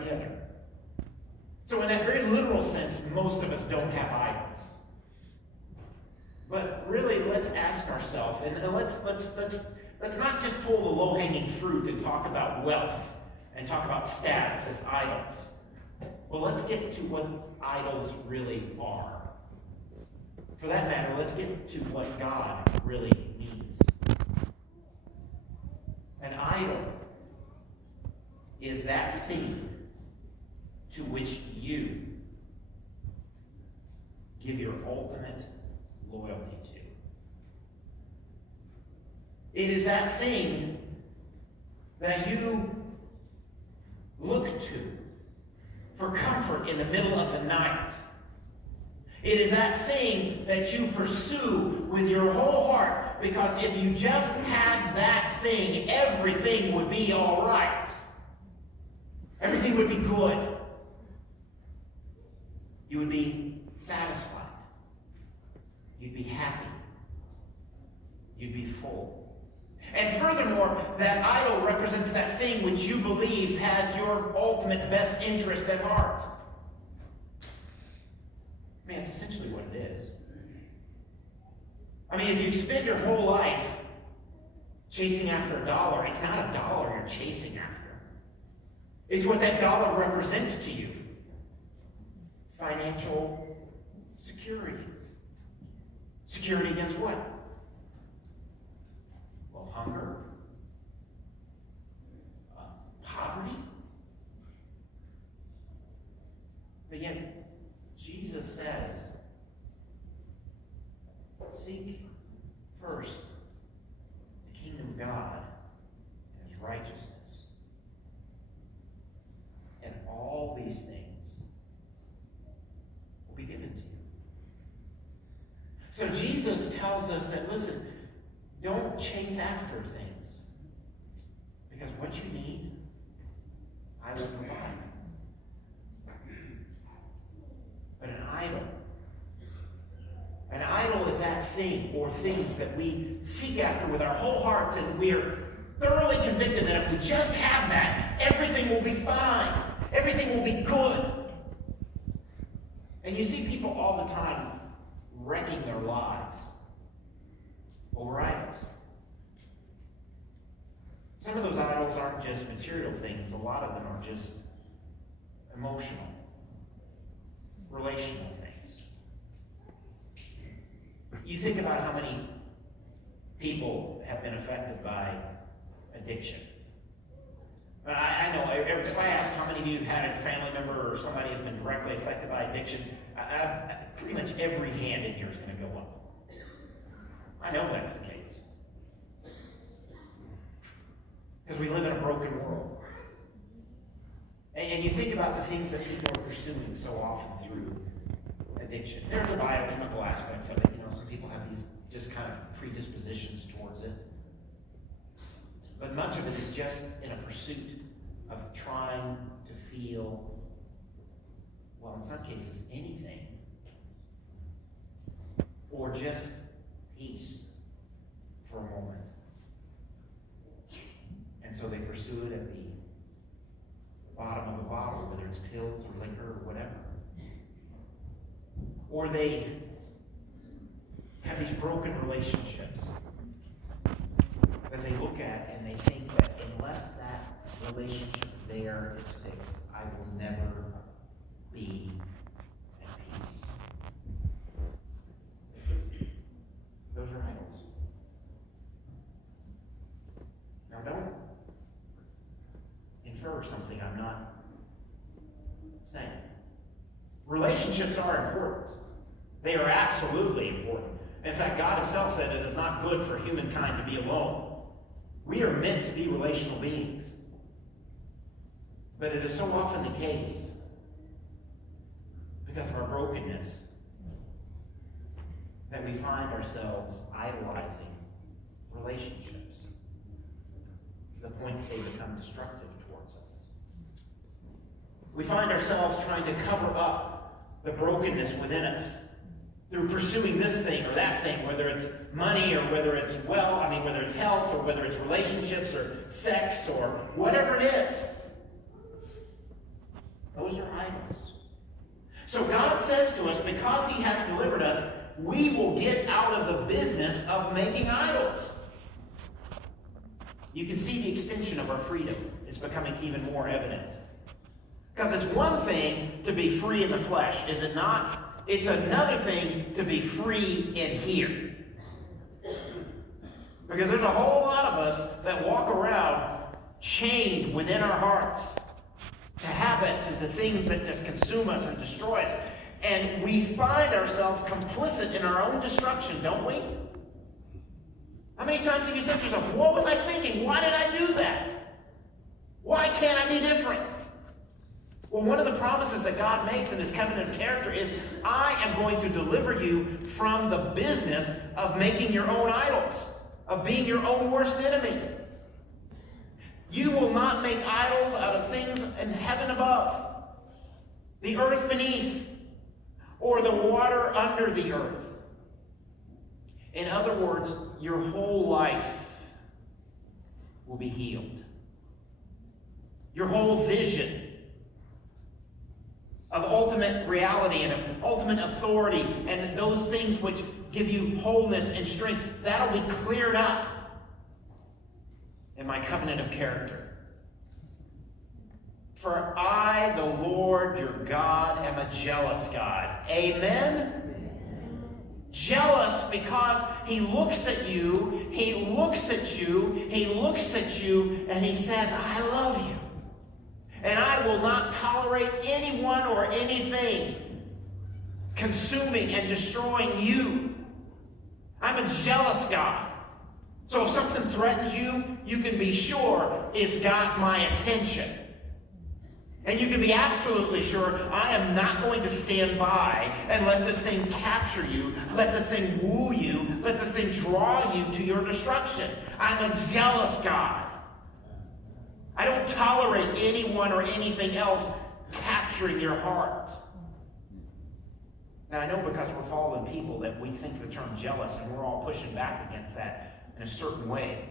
any other. So in that very literal sense, most of us don't have idols. But really, let's ask ourselves, and let's not just pull the low-hanging fruit and talk about wealth and talk about status as idols. Well, let's get to what idols really are. For that matter, let's get to what God really means. An idol is that thing to which you give your ultimate loyalty to. It is that thing that you look to for comfort in the middle of the night. It is that thing that you pursue with your whole heart, because if you just had that thing, everything would be all right. Everything would be good. You would be satisfied. You'd be happy. You'd be full. And furthermore, that idol represents that thing which you believe has your ultimate best interest at heart. I mean, it's essentially what it is. I mean, if you spend your whole life chasing after a dollar, it's not a dollar you're chasing after. It's what that dollar represents to you. Financial security. Security against what? Well, hunger. Poverty. But yet, Jesus says, seek first the kingdom of God and His righteousness. And all these things will be given to you. So Jesus tells us that, listen, don't chase after things. Because what you need, I will provide. But an idol is that thing or things that we seek after with our whole hearts, and we're thoroughly convicted that if we just have that, everything will be fine. Everything will be good. And you see people all the time wrecking their lives over idols. Some of those idols aren't just material things. A lot of them are just emotional, relational things. You think about how many people have been affected by addiction. I know, if I ask how many of you have had a family member or somebody who's been directly affected by addiction, pretty much every hand in here is going to go up. I know that's the case. Because we live in a broken world. And you think about the things that people are pursuing so often through addiction. There are the biochemical aspects of it. You know, some people have these just kind of predispositions towards it. But much of it is just in a pursuit of trying to feel, well, in some cases, anything. Or just peace for a moment. And so they pursue it at the bottom of the bottle, whether it's pills or liquor or whatever. Or they have these broken relationships that they look at and they think that unless that relationship there is fixed, I will never be at peace. Those are idols. Now don't infer something I'm not saying. Relationships are important. They are absolutely important. In fact, God Himself said it is not good for humankind to be alone. We are meant to be relational beings. But it is so often the case, because of our brokenness, that we find ourselves idolizing relationships to the point that they become destructive towards us. We find ourselves trying to cover up the brokenness within us through pursuing this thing or that thing, whether it's money or whether it's whether it's health or whether it's relationships or sex or whatever it is. Those are idols. So God says to us, because he has delivered us, we will get out of the business of making idols. You can see the extension of our freedom is becoming even more evident. Because it's one thing to be free in the flesh, is it not? It's another thing to be free in here. Because there's a whole lot of us that walk around chained within our hearts to habits and to things that just consume us and destroy us. And we find ourselves complicit in our own destruction, don't we? How many times have you said to yourself, what was I thinking? Why did I do that? Why can't I be different? Well, one of the promises that God makes in his covenant of character is, I am going to deliver you from the business of making your own idols, of being your own worst enemy. You will not make idols out of things in heaven above, the earth beneath, or the water under the earth. In other words, your whole life will be healed. Your whole vision of ultimate reality and of ultimate authority and those things which give you wholeness and strength, that'll be cleared up in my covenant of character. For I, the Lord your God, am a jealous God. Amen? Jealous because he looks at you, he looks at you, he looks at you, and he says, I love you. And I will not tolerate anyone or anything consuming and destroying you. I'm a jealous God. So if something threatens you, you can be sure it's got my attention. And you can be absolutely sure I am not going to stand by and let this thing capture you, let this thing woo you, let this thing draw you to your destruction. I'm a jealous God. I don't tolerate anyone or anything else capturing your heart. Now, I know because we're fallen people that we think the term jealous, and we're all pushing back against that in a certain way.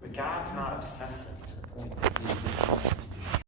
But God's not obsessive to the point that he just wants to